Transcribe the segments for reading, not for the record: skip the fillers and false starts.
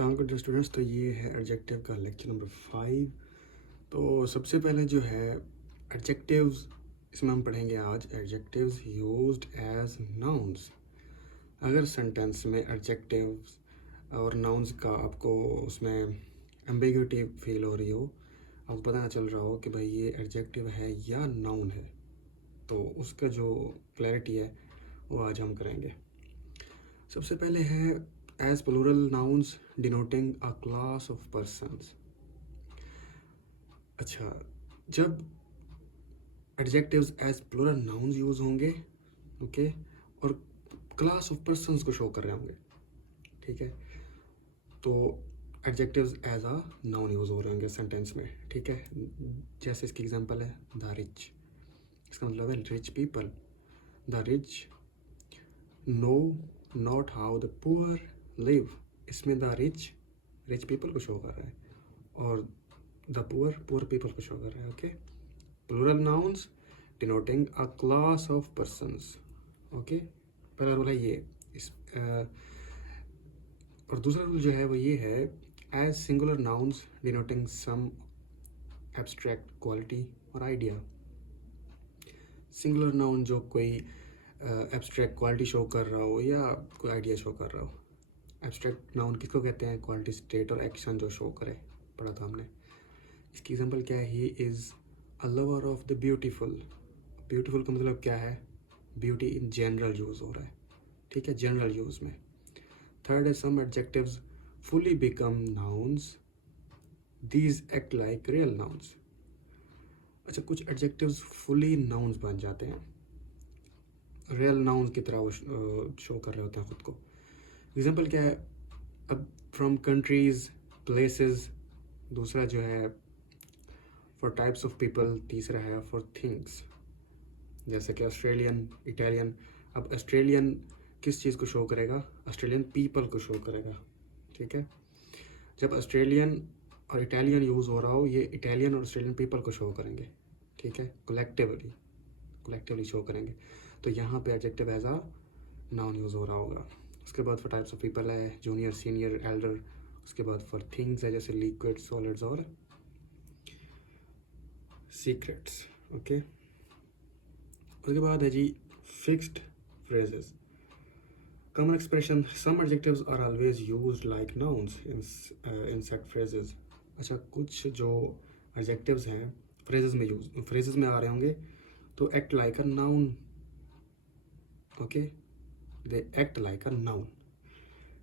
अस्सलाम वालेकुम स्टूडेंट्स। तो ये है एडजेक्टिव का लेक्चर नंबर 5। तो सबसे पहले जो है एडजेक्टिव्स, इसमें हम पढ़ेंगे आज एडजेक्टिव्स यूज्ड एज नाउन्स। अगर सेंटेंस में एडजेक्टिव्स और नाउन्स का आपको उसमें एम्बिग्यूटी फील हो रही हो, आपको पता ना चल रहा हो कि भाई ये एडजेक्टिव है या नाउन है, तो उसका जो क्लैरिटी है वो आज हम करेंगे। सबसे पहले है as plural nouns denoting a class of persons. अच्छा, जब adjectives as plural nouns use होंगे, ओके, और क्लास ऑफ पर्सन्स को शो कर रहे होंगे, ठीक है, तो adjectives as a noun use हो रहे होंगे सेंटेंस में, ठीक है। जैसे इसकी एग्जांपल है द रिच, इसका मतलब है rich people. The rich know not how the poor live, इसमें द रिच पीपल को शो कर रहा है और द पुअर पीपल को शो कर रहा है, okay. Plural nouns denoting a class of persons, okay. पहला रूल है ये और दूसरा रूल जो है वो ये है एज सिंगुलर नाउन्स डिनोटिंग सम एब्स्ट्रैक्ट क्वालिटी और आइडिया। सिंगुलर नाउन जो कोई एब्स्ट्रैक्ट क्वालिटी शो कर रहा हो या कोई आइडिया शो कर रहा हो। एब्स्ट्रैक्ट नाउन किसको कहते हैं? क्वालिटी, स्टेट और एक्शन जो शो करे, पढ़ा था हमने। इसकी एग्जांपल क्या है? He is a lover of the beautiful. Beautiful का मतलब क्या है? ब्यूटी इन जनरल यूज़ हो रहा है, ठीक है, जनरल यूज़ में। थर्ड है some adjectives fully become nouns, these act like real nouns. अच्छा, कुछ एडजेक्टिव्स फुली नाउन्स बन जाते हैं, रियल नाउन्स की तरह वो शो कर रहे होते हैं खुद को। एग्जांपल क्या है? अब फ्रॉम कंट्रीज, प्लेसेस। दूसरा जो है फॉर टाइप्स ऑफ पीपल। तीसरा है फॉर थिंग्स, जैसे कि ऑस्ट्रेलियन, इटालियन। अब ऑस्ट्रेलियन किस चीज़ को शो करेगा? ऑस्ट्रेलियन पीपल को शो करेगा, ठीक है। जब ऑस्ट्रेलियन और इटालियन यूज़ हो रहा हो, ये इटालियन और ऑस्ट्रेलियन पीपल को शो करेंगे, ठीक है, कलेक्टिवली शो करेंगे। तो यहाँ पे adjective as a noun use हो रहा होगा। उसके बाद फॉर टाइप्स ऑफ पीपल है जूनियर, सीनियर, एल्डर। उसके बाद फॉर थिंग्स है जैसे लिक्विड, सॉलिड्स और सीक्रेट्स, ओके। उसके बाद है जी fixed phrases. Common expression some adjectives are always used like nouns in set phrases. अच्छा, कुछ जो एडजेक्टिव्स हैं फ्रेजेस में आ रहे होंगे तो act like a noun, okay, they act like a noun.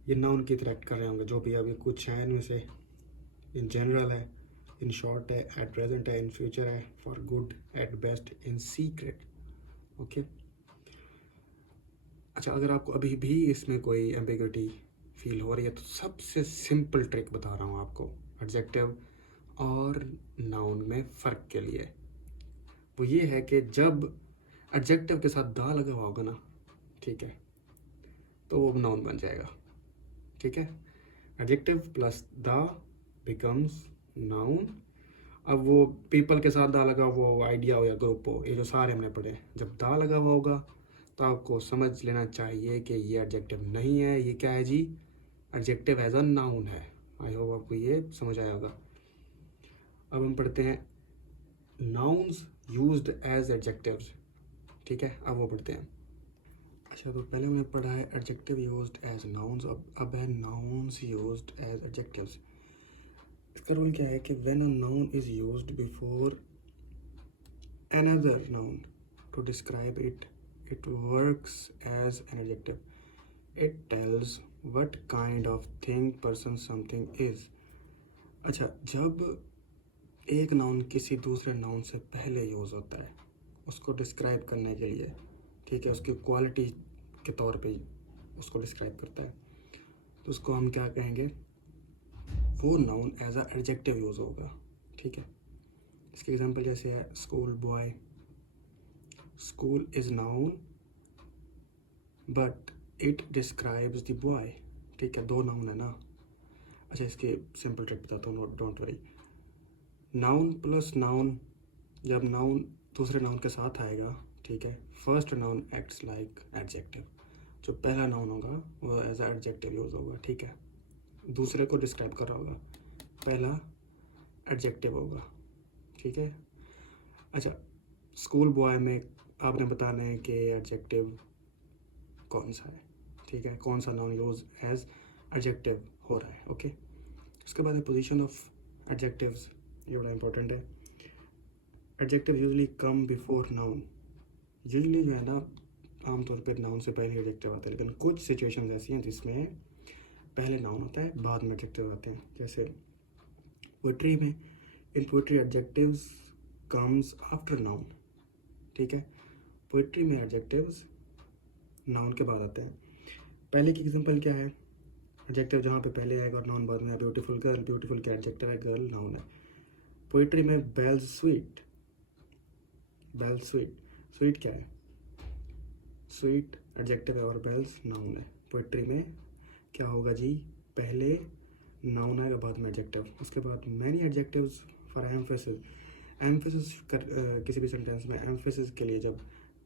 ये नाउन की तरह एक्ट कर रहे होंगे। जो भी अभी कुछ है इनमें से, इन जनरल है, इन शॉर्ट है, एट प्रेजेंट है, इन फ्यूचर है, for good, at best, in secret, okay. अच्छा, अगर आपको अभी भी इसमें कोई एम्बिग्यूटी फील हो रही है तो सबसे सिंपल ट्रिक बता रहा हूँ आपको एडजेक्टिव और नाउन में फ़र्क के लिए। वो ये है कि जब एडजेक्टिव के साथ दा लगा हुआ होगा ना, ठीक है, तो वो नाउन बन जाएगा, ठीक है। एडजेक्टिव प्लस दा बिकम्स नाउन। अब वो पीपल के साथ दा लगा वो आइडिया हो या ग्रुप हो, ये जो सारे हमने पढ़े, जब दा लगा हुआ होगा तो आपको समझ लेना चाहिए कि ये एडजेक्टिव नहीं है, ये क्या है जी? एडजेक्टिव एज अ नाउन है। आई होप आपको ये समझ आया होगा। अब हम पढ़ते हैं नाउन्स यूज्ड एज एडजेक्टिव्स, ठीक है, अब वो पढ़ते हैं। अच्छा, तो पहले हमने पढ़ा है एडजेक्टिव यूज्ड एज नाउन्स, अब है नाउन्स यूज्ड एज एडजेक्टिव्स। इसका रूल क्या है कि when a noun is used before another noun to describe it, it works as an adjective. It tells what kind of thing, person, something is. अच्छा, जब एक noun किसी दूसरे noun से पहले यूज़ होता है उसको डिस्क्राइब करने के लिए, ठीक है, उसकी क्वालिटी के तौर पे उसको डिस्क्राइब करता है, तो उसको हम क्या कहेंगे? वो noun as a adjective use होगा, ठीक है। इसकी एग्जांपल जैसे है school boy. School is noun but it describes the boy, ठीक है, दो नाउन है ना। अच्छा, इसके सिंपल ट्रिक बताता हूँ, don't worry. Noun plus noun, जब नाउन दूसरे नाउन के साथ आएगा, ठीक है, first noun acts like adjective. जो पहला नाउन होगा वो एज एडजेक्टिव यूज होगा, ठीक है। दूसरे को डिस्क्राइब कर रहा होगा। पहला एडजेक्टिव होगा, ठीक है। अच्छा, स्कूल बॉय में आपने बताना है कि एडजेक्टिव कौन सा है, ठीक है, कौन सा नाउन यूज एज एडजेक्टिव हो रहा है, ओके। उसके बाद है पोजीशन ऑफ एडजेक्टिव्स, ये बड़ा इंपॉर्टेंट है। Adjective usually come before noun, usually जो है ना आमतौर पर नाउन से पहले एडजेक्टिव आता है, लेकिन कुछ सिचुएशंस ऐसी हैं जिसमें पहले नाउन होता है बाद में एडजेक्टिव आते हैं। जैसे पोइट्री में, in poetry adjectives comes after noun, ठीक है। पोइट्री में एडजेक्टिव्स नाउन के बाद आते हैं। पहले की एग्जांपल क्या है, एडजेक्टिव जहाँ पे पहले आएगा और नाउन बाद में है। ब्यूटीफुल गर्ल, ब्यूटीफुल क्या एडजेक्टिव है, गर्ल नाउन है। पोइट्री में bells sweet, bell sweet, sweet क्या है, स्वीट एडजेक्टिव है और बेल्स नाउन है। पोइट्री में क्या होगा जी, पहले नाउन आएगा बाद में एडजेक्टिव। उसके बाद many adjectives for emphasis, emphasis किसी भी सेंटेंस में एम्फेसिस के लिए जब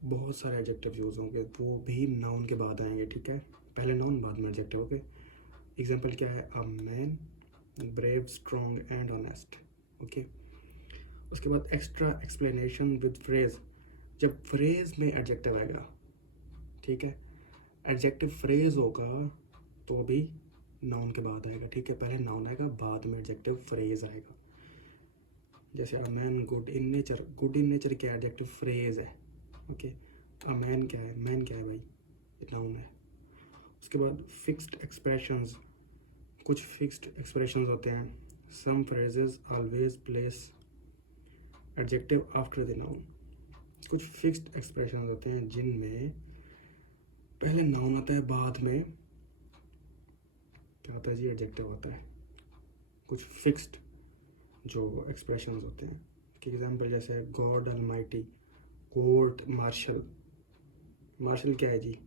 बहुत सारे एडजेक्टिव यूज होंगे वो भी नाउन के बाद आएंगे, ठीक है। पहले नाउन बाद में एडजेक्टिव, ओके। एग्जांपल क्या है, a man brave strong and honest, okay. उसके बाद एक्स्ट्रा एक्सप्लेनेशन विद फ्रेज, जब फ्रेज में एडजेक्टिव आएगा, ठीक है, एडजेक्टिव फ्रेज होगा तो भी नाउन के बाद आएगा, ठीक है। पहले नाउन आएगा बाद में एडजेक्टिव फ्रेज आएगा। जैसे a man good in nature, good in nature क्या एडजेक्टिव फ्रेज है, ओके। अ मैन क्या है, मैन क्या है भाई, ये नाउन है। उसके बाद फिक्स्ड एक्सप्रेशंस, कुछ फिक्स्ड एक्सप्रेशंस होते हैं। Some phrases always place adjective after the noun, कुछ फिक्स्ड एक्सप्रेशंस होते हैं जिनमें पहले नाउन आता है बाद में क्या होता है जी, एडजेक्टिव होता है। कुछ फिक्स्ड जो एक्सप्रेशंस होते हैं, कि एग्जांपल जैसे God almighty, court martial, martial क्या है जी,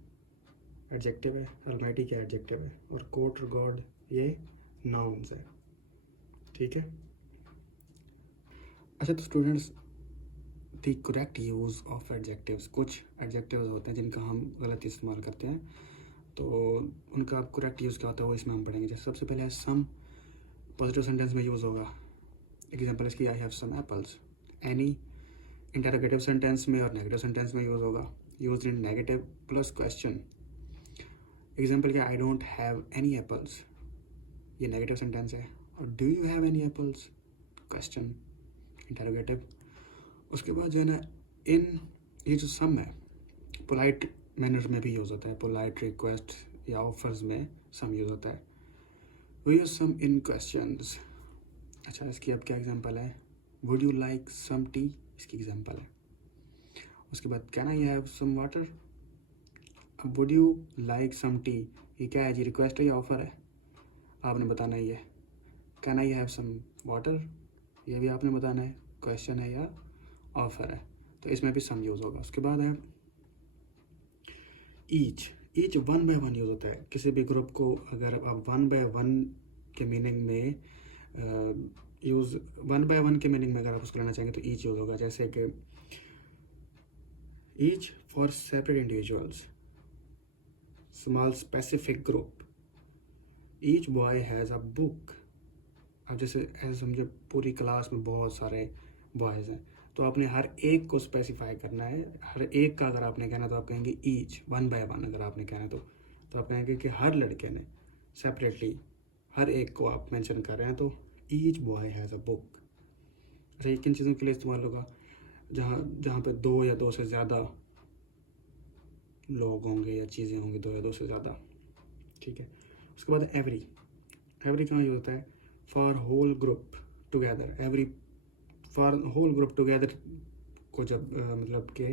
एडजेक्टिव है, अलमाइटी क्या एडजेक्टिव है, और कोर्ट और गॉड ये नाउन्स है, ठीक है। अच्छा तो students, the correct use of adjectives, कुछ एडजेक्टिव्स होते हैं जिनका हम गलत इस्तेमाल करते हैं, तो उनका करेक्ट यूज़ क्या होता है वो इसमें हम पढ़ेंगे। जैसे सबसे पहले है सम, पॉजिटिव सेंटेंस में यूज़ होगा। एग्जांपल इसकी, I have some apples. Any interrogative sentence में और नेगेटिव सेंटेंस में यूज़ होगा, use in negative plus question. Example क्या, I don't have any apples, ये नेगेटिव सेंटेंस है, और do you have any apples, question interrogative. उसके बाद जो है ना, इन ये जो सम है पोलाइट मैनर में भी यूज़ होता है, पोलाइट रिक्वेस्ट या ऑफर्स में सम यूज़ होता है। We use some in questions. अच्छा इसकी अब क्या एग्जांपल है, would you like some tea, इसकी एग्जांपल है। उसके बाद can I have some water, अब would you like some tea ये क्या है जी, रिक्वेस्ट है या ऑफर है, आपने बताना ही है। Can I have some water, ये भी आपने बताना है, क्वेश्चन है या ऑफर है, तो इसमें भी सम यूज़ होगा। उसके बाद है each, each one by one use होता है। किसी भी ग्रुप को अगर आप वन बाय वन के मीनिंग में यूज़, वन बाय वन के मीनिंग में अगर आप उसको लेना चाहेंगे तो ईच यूज़ होगा। जैसे कि each for separate individuals, small specific group, each boy has a book. अब जैसे ऐसे समझे पूरी क्लास में बहुत सारे बॉयज़ हैं, तो आपने हर एक को स्पेसिफाई करना है, हर एक का अगर आपने कहना तो आप कहेंगे ईच, वन बाय वन अगर आपने कहना तो आप कहेंगे कि हर लड़के ने सेपरेटली हर एक को आप मेंशन कर रहे हैं, तो each boy has a book. अच्छा ये किन चीज़ों के लिए इस्तेमाल होगा, जहाँ जहाँ पे दो या दो से ज़्यादा लोग होंगे या चीज़ें होंगी, दो या दो से ज़्यादा, ठीक है। उसके बाद एवरी, एवरी कहाँ यूज़ होता है, for whole group together, every for whole group together को जब मतलब कि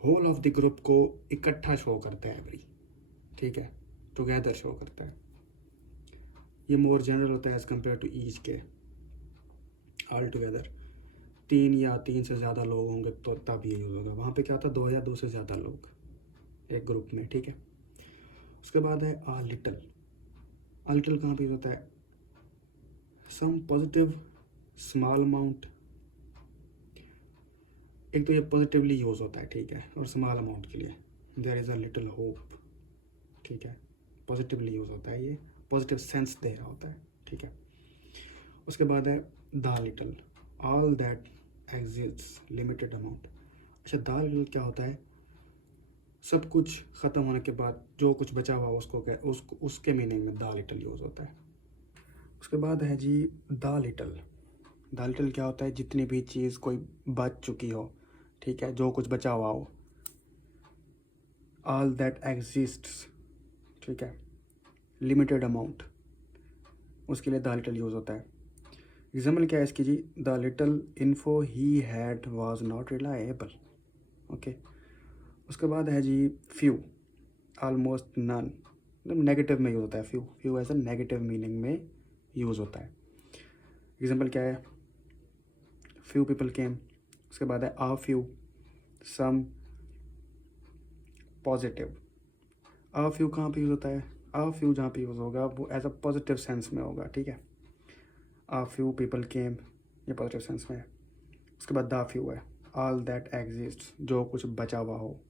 होल ऑफ द ग्रुप को इकट्ठा शो करता है एवरी, ठीक है, टुगेदर शो करता है। ये मोर जनरल होता है एज़ कम्पेयर टू ईच के, ऑल टुगेदर तीन या तीन से ज़्यादा लोग होंगे तो तब ये यूज़ होगा। वहाँ पे क्या होता है, दो या दो से ज़्यादा लोग एक ग्रुप में, ठीक है। उसके बाद है आ लिटल, आ लिटल कहाँ पे यूज़ होता है, सम पॉजिटिव स्मॉल अमाउंट, एक तो ये पॉजिटिवली यूज़ होता है, ठीक है, और स्मॉल अमाउंट के लिए there is a little hope, ठीक है, पॉजिटिवली यूज़ होता है ये पॉजिटिव सेंस दे रहा होता है, ठीक है। उसके बाद है the little, all that exists limited amount. अच्छा, द लिटल क्या होता है? सब कुछ ख़त्म होने के बाद जो कुछ बचा हुआ उसके मीनिंग में द लिटल यूज़ होता है। उसके बाद है जी द लिटल। द लिटल क्या होता है? जितनी भी चीज़ कोई बच चुकी हो, ठीक है, जो कुछ बचा हुआ हो। ऑल दैट एग्जिस्ट्स, ठीक है, लिमिटेड अमाउंट, उसके लिए द लिटल यूज़ होता है। एग्जाम्पल क्या है इसकी जी? The little info he had was not reliable, okay. उसके बाद है जी फ्यू, ऑलमोस्ट नन, मतलब नेगेटिव में यूज़ होता है। Few as a negative meaning में यूज़ होता है। एग्जाम्पल क्या है? Few people came. उसके बाद है a few, some, positive. A few कहाँ पे यूज़ होता है? आ फ्यू जहाँ पे यूज़ होगा वो एज अ पॉजिटिव सेंस में होगा, ठीक है। आ फ्यू पीपल केम, ये पॉजिटिव सेंस में है। उसके बाद द फ्यू है, ऑल दैट एग्जिस्ट, जो कुछ बचा हुआ हो।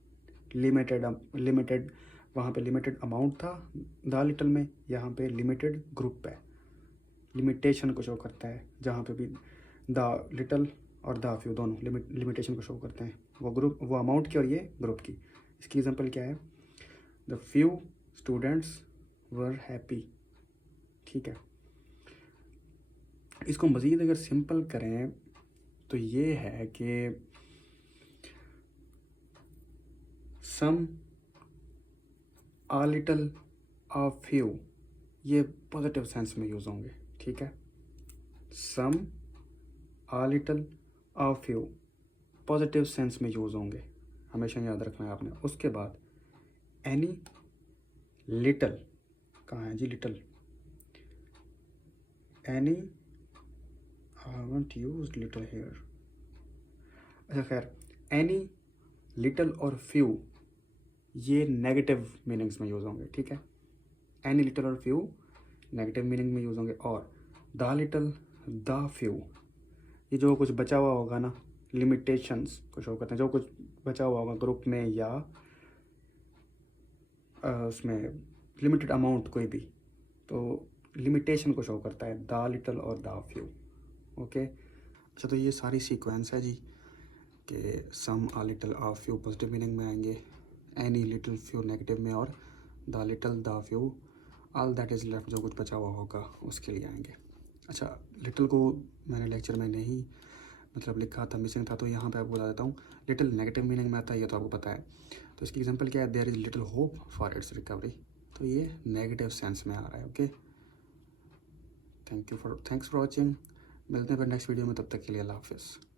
लिमिटेड, वहाँ पे लिमिटेड अमाउंट था द लिटल में, यहाँ पे लिमिटेड ग्रुप है। लिमिटेशन को शो करता है, जहाँ पे भी द लिटल और द फ्यू दोनों लिमिटेशन को शो करते हैं। वो ग्रुप, वो अमाउंट की और ये ग्रुप की। इसकी एग्जांपल क्या है? The few students were happy, ठीक है। इसको मज़ीद अगर सिंपल करें तो ये है कि some, a little, a few, ये पॉजिटिव सेंस में यूज़ होंगे, ठीक है। Some, a little, a few positive sense में यूज़ होंगे, हमेशा याद रखना है आपने। उसके बाद एनी लिटल, कहाँ है जी little? Any, I want use little here. अच्छा खैर, एनी, लिटल और फ्यू ये नेगेटिव मीनिंग्स में यूज़ होंगे, ठीक है। एनी लिटल और फ्यू नेगेटिव मीनिंग में यूज़ होंगे। और द लिटल, द फ्यू, ये जो कुछ बचा हुआ होगा ना, लिमिटेशंस को शो करते हैं। जो कुछ बचा हुआ होगा ग्रुप में या उसमें लिमिटेड अमाउंट कोई भी, तो लिमिटेशन को शो करता है द लिटल और द फ्यू, ओके। अच्छा, तो ये सारी सीक्वेंस है जी कि some, a little, a few positive meaning में आएंगे, एनी, लिटिल, फ्यू नेगेटिव में, और the little, the few, all that is left, जो कुछ बचा हुआ होगा उसके लिए आएंगे। अच्छा, लिटिल को मैंने लेक्चर में नहीं मतलब लिखा था, मिसिंग था, तो यहाँ पे आपको बता देता हूँ। लिटिल नेगेटिव मीनिंग में आता है, ये तो आपको पता है। तो इसकी एग्जांपल क्या है? There is little hope for its recovery, तो ये नेगेटिव सेंस में आ रहा है, ओके। Thanks for watching. मिलते हैं फिर नेक्स्ट वीडियो में, तब तक के लिए अल्लाह हाफिज़।